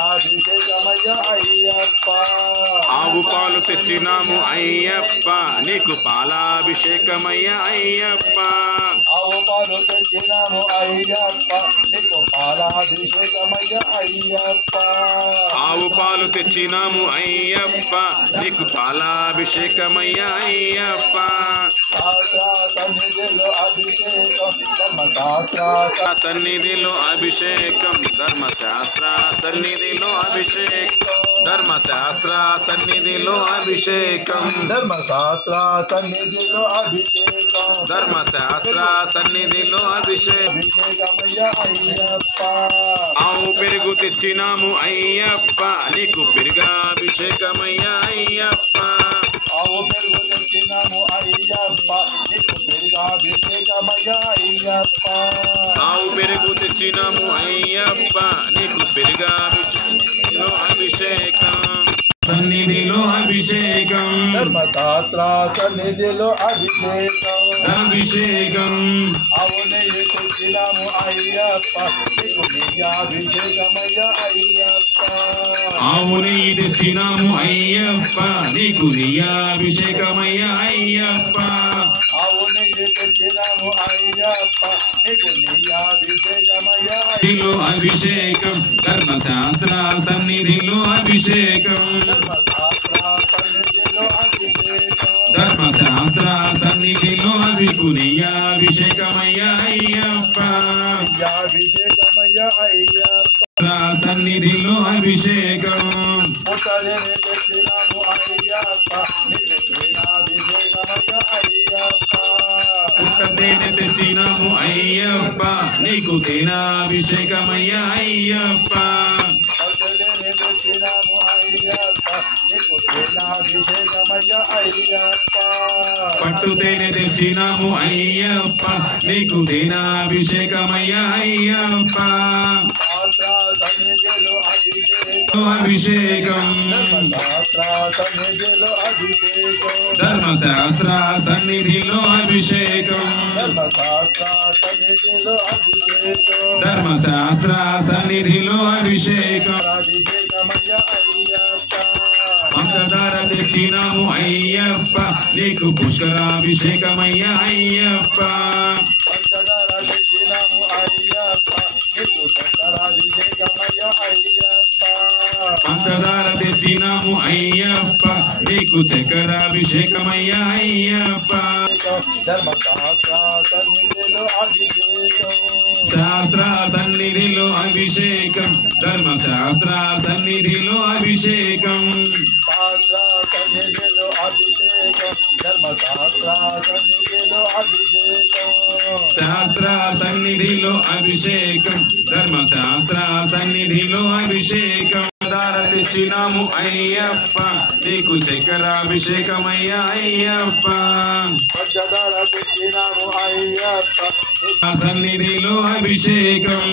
పాలాభిషేకమయ్య అయ్యప్ప. ఆవు పాలు తెచ్చినాము అయ్యప్ప నీకు పాలాభిషేకమయ్య అయ్యప్ప. ఆవు పాలు తెచ్చినాము అయ్యప్ప నీకు పాలాభిషేకమయ్య అయ్యప్ప. ఆవు పాలు తెచ్చినాము అయ్యప్ప నీకు పాలాభిషేకమయ్య అయ్యప్ప. శాస్త్ర సన్నిధిలో అభిషేకం ధర్మశాస్త్ర సన్నిధిలో అభిషేకం ధర్మశాస్త్ర సన్నిధిలో అభిషేకం ధర్మశాస్త్ర సన్నిధిలో అభిషేకం ధర్మశాస్త్ర సన్నిధిలో అభిషేకం ధర్మశాస్త్ర సన్నిధిలో అభిషేకమయ్య అయ్యప్ప. ఆవు పెరుగు తెచ్చినాము అయ్యప్ప నీకు పెరుగాభిషేకమయ్య అయ్యప్ప. ఆవు పెరుగు తెచ్చినాము అయ్యప్ప నీకు పెరుగాభిషేకమయ్య అయ్యప్ప. ఆవు పెరుగు తెచ్చినాము అయ్యప్ప నీకు పెరుగాభిషేకంలో అభిషేకం సన్నిధిలో అభిషేకం ధర్మశాస్త్ర సన్నిధిలో అభిషేకం అభిషేకం. ఆవు నెయ్యి తెచ్చినాము అయ్యప్ప నీకు నెయ్యాభిషేకమయ్య అయ్యప్ప. ఆవు నెయ్యి తెచ్చినాము అయ్యప్ప నీకు నెయ్యాభిషేకమయ్య అయ్యప్ప. ఆవు నెయ్యి తెచ్చినాము అయ్యప్ప నీకు నెయ్యాభిషేకమయ్య సన్నిధిలో అభిషేకం ధర్మశాస్త్ర సన్నిధిలో అభిషేకం ధర్మశాస్త్ర సన్నిధిలో అభిషేకం ధర్మశాస్త్ర సన్నిధిలో నెయ్యాభిషేకమయ్య అయ్యప్ప. నెయ్యాభిషేకమయ్య అయ్యప్ప. సన్నిధిలో అభిషేకం పుట్టలేని తెచ్చినాము అయ్యప్ప నీకు తేనాభిషేకమయ్య అయ్యప్ప. పుట్టతేనె తెచ్చినాము అయ్యప్ప నీకు తేనాభిషేకమయ్య అయ్యప్ప. పుట్టలేని తెచ్చినాము అయ్యప్ప నీకు తేనాభిషేకమయ్య అయ్యప్ప. పట్టు తేనె తెచ్చినాము అయ్యప్ప నీకు తేనాభిషేకమయ్య అయ్యప్ప. శాస్త్ర సన్నిధిలో అభిషేకం అభిషేకం శాస్త్ర సన్నిధిలో అభిషేకం ధర్మశాస్త్ర సన్నిధిలో అభిషేకం ధర్మశాస్త్ర సన్నిధిలో అభిషేకం ధర్మశాస్త్ర సన్నిధిలో అభిషేకం. అభిషేకమయ్య అయ్యప్ప. పంచదార తెచ్చినాము అయ్యప్ప నీకు పుష్కరాభిషేకమయ్య అయ్యప్ప. పంచదార తెచ్చినాము అయ్యప్ప నీకు చక్కరాభిషేకమయ్య అయ్యప్ప. పంచదార తెచ్చినాము అయ్యప్ప నీకు చక్కెరాభిషేకమయ్య అయ్యప్ప. ధర్మశాస్త్ర సన్నిధిలో అభిషేకం శాస్త్ర సన్నిధిలో అభిషేకం ధర్మశాస్త్ర సన్నిధిలో అభిషేకం శాస్త్ర సన్నిధిలో అభిషేకం ధర్మశాస్త్ర సన్నిధిలో అభిషేకం శాస్త్ర సన్నిధిలో అభిషేకం ధర్మశాస్త్ర సన్నిధిలో అభిషేకం. దార తెచ్చినాము అయ్యప్ప నీకు చక్కెరాభిషేకమయ్య అయ్యప్ప. పంచదార తెచ్చినాము అయ్యప్ప సన్నిధిలో అభిషేకం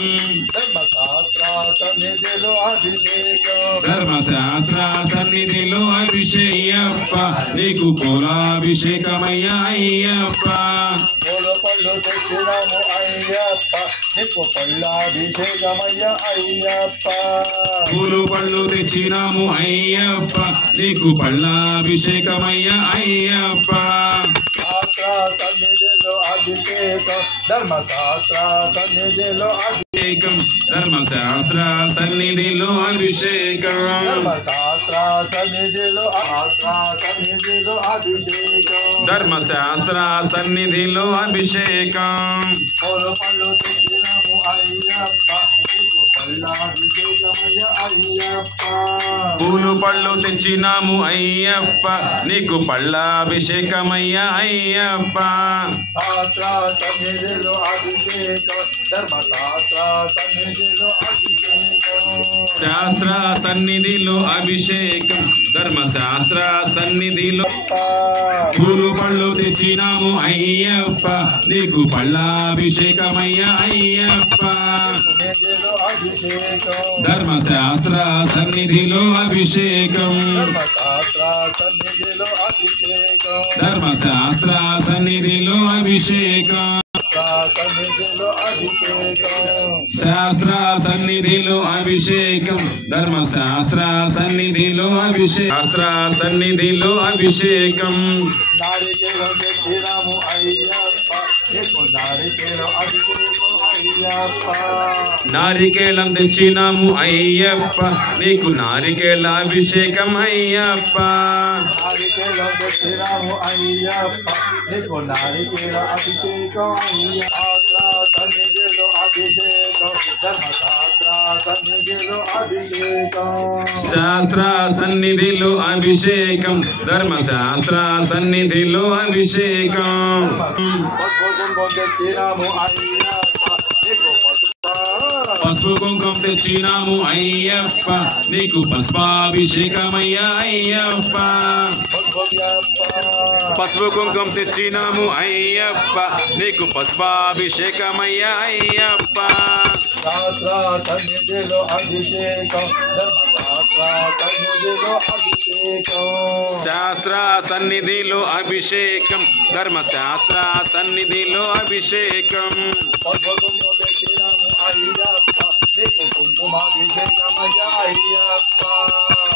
ధర్మశాస్త్ర సన్నిధిలో అభిషేకం ధర్మశాస్త్ర సన్నిధిలో అభిషేకప్ప నీకు పూలాభిషేకమయ్య అయ్యప్ప. పూల పళ్ళు తెచ్చినాము అయ్యప్ప నీకు పళ్ళాభిషేకమయ్య అయ్యప్ప. పూలు పళ్ళు తెచ్చినాము అయ్యప్ప నీకు పళ్ళాభిషేకమయ్య అయ్యప్ప. శాస్త్ర సన్నిధిలో అభిషేకం ధర్మశాస్త్ర సన్నిధిలో అభిషేకం ధర్మశాస్త్ర సన్నిధిలో అభిషేకం ధర్మశాస్త్ర సన్నిధిలో సన్నిధిలో అభిషేకం ధర్మశాస్త్ర సన్నిధిలో అభిషేకం. పూల పళ్ళు తెచ్చినాము అయ్యప్ప నీకు పళ్ళాభిషేకమయ్య అయ్యప్ప. పూలు పళ్ళు తెచ్చినాము అయ్యప్ప నీకు పళ్ళాభిషేకమయ్య అయ్యప్ప. శాస్త్ర సన్నిధిలో అభిషేకం ధర్మశాస్త్ర సన్నిధిలో అభిషేకం శాస్త్ర సన్నిధిలో అభిషేకం ధర్మశాస్త్ర సన్నిధిలో పూలు పళ్ళు తెచ్చినాము అయ్యప్ప నీకు పళ్ళాభిషేకమయ్య అయ్యప్ప. ధర్మశాస్త్ర సన్నిధిలో అభిషేకం ధర్మశాస్త్ర సన్నిధిలో అభిషేకం ధర్మశాస్త్ర సన్నిధిలో అభిషేకం ధర్మశాస్త్ర సన్నిధిలో అభిషేకం శాస్త్ర సన్నిధిలో అభిషేకం నారికేళం తెచ్చినాము అయ్యప్ప నీకు నారికేళం అభిషేకం అయ్యప్ప నారికేళం తెచ్చినాము అయ్యప్ప నీకు నారికేళ అభిషేకం అయ్యప్ప నారికేళం తెచ్చినాము అయ్యప్ప నీకు నారికేళ అభిషేకం అయ్యప్ప సన్నిధిలో అభిషేకం ధర్మశాస్త్ర సన్నిధిలో అభిషేకం శాస్త్ర సన్నిధిలో అభిషేకం ధర్మశాస్త్ర సన్నిధిలో అభిషేకం పసుపు కుంకుమ తెచ్చినాము అయ్యప్ప నీకు పసుపాభిషేకమయ్యా అయ్యప్ప పసుపు కుంకుమ తెచ్చినాము అయ్యప్ప నీకు పసుపాభిషేకమయ్యా అయ్యప్ప శాస్త్ర సన్నిధిలో అభిషేకం శాస్త్ర సన్నిధిలో అభిషేకం ధర్మశాస్త్ర సన్నిధిలో అభిషేకం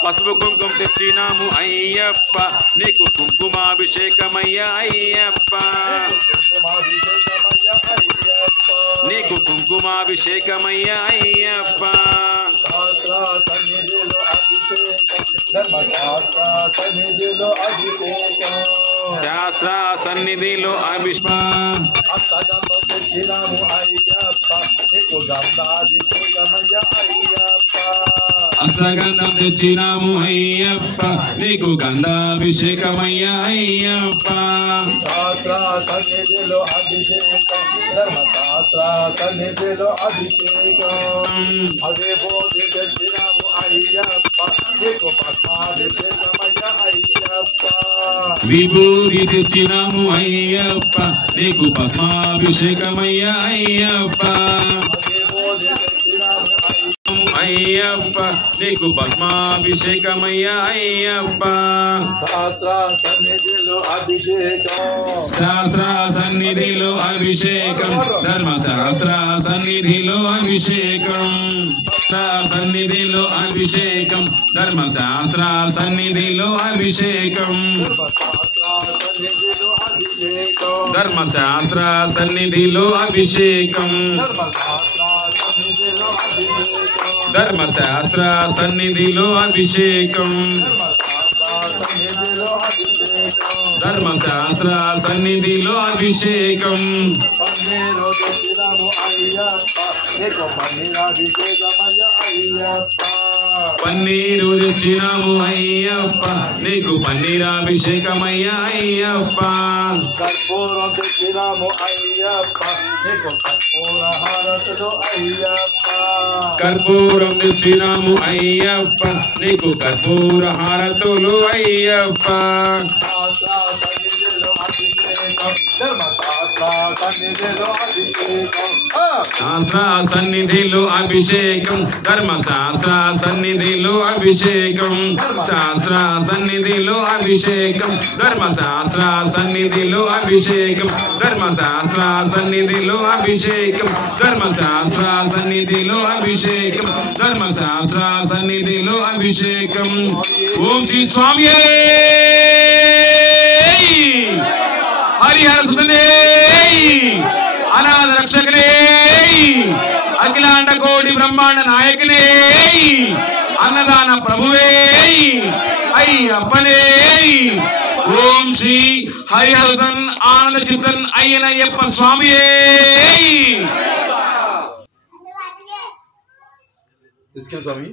పసుపు కుంకుమ తెచ్చినాము అయ్యప్ప నీకు కుంకుమాభిషేకమయ్యా అయ్యప్ప నీకు కుంకుమాభిషేకమయ్యా అయ్యప్ప శాస్త్ర సన్నిధిలో అభిషేకం అష్టగంధం తెచ్చినాము అయ్యప్ప నీకు గంధాభిషేకమయ్యా అయ్యప్ప శాస్త్ర సన్నిధిలో అభిషేకం ధర్మశాస్త్ర సన్నిధిలో అభిషేకం అదే బోధి తెచ్చినాము అయ్యప్ప నీకు పద్మాభిషేకమయ్యా అయ్యప్ప విభూతి తెచ్చినాము అయ్యప్ప నీకు పద్మాభిషేకమయ్యా అయ్యప్ప అయ్యప్ప నీకు పద్మాభిషేకమయ్యా అయ్యప్ప శాస్త్ర సన్నిధిలో అభిషేకం శాస్త్ర సన్నిధిలో అభిషేకం ధర్మశాస్త్ర సన్నిధిలో అభిషేకం సన్నిధిలో అభిషేకం ధర్మశాస్త్ర సన్నిధిలో అభిషేకం ధర్మశాస్త్ర సన్నిధిలో అభిషేకం ధర్మశాస్త్ర సన్నిధిలో అభిషేకం ధర్మశాస్త్ర సన్నిధిలో అభిషేకం పన్నీరు తెచ్చినాము అయ్యప్ప నీకు పన్నీరాభిషేకమయ్యా అయ్యప్ప కర్పూరం తెచ్చినాము అయ్యప్ప నీకు కర్పూర హారతులు అయ్యప్ప కర్పూరం తెచ్చినాము అయ్యప్ప నీకు కర్పూర హారతులు అయ్యప్ప శాస్త్ర సన్నిధిలో అభిషేకం ధర్మశాస్త్ర సన్నిధిలో అభిషేకం శాస్త్ర సన్నిధిలో అభిషేకం ధర్మశాస్త్ర సన్నిధిలో అభిషేకం ధర్మశాస్త్ర సన్నిధిలో అభిషేకం ధర్మశాస్త్ర సన్నిధిలో అభిషేకం ధర్మశాస్త్ర సన్నిధిలో అభిషేకం ఓం శ్రీ స్వామి హరిహర సుతనే అనాథ రక్షకనే అఖిలాండ కోటి బ్రహ్మాండ నాయకనే అన్నదాన ప్రభువే అయ్యప్పనే ఓం శ్రీ హరిహరన్ ఆనంద చిత్తన్ అయ్యనయ్యప్ప స్వామియే. స్వామి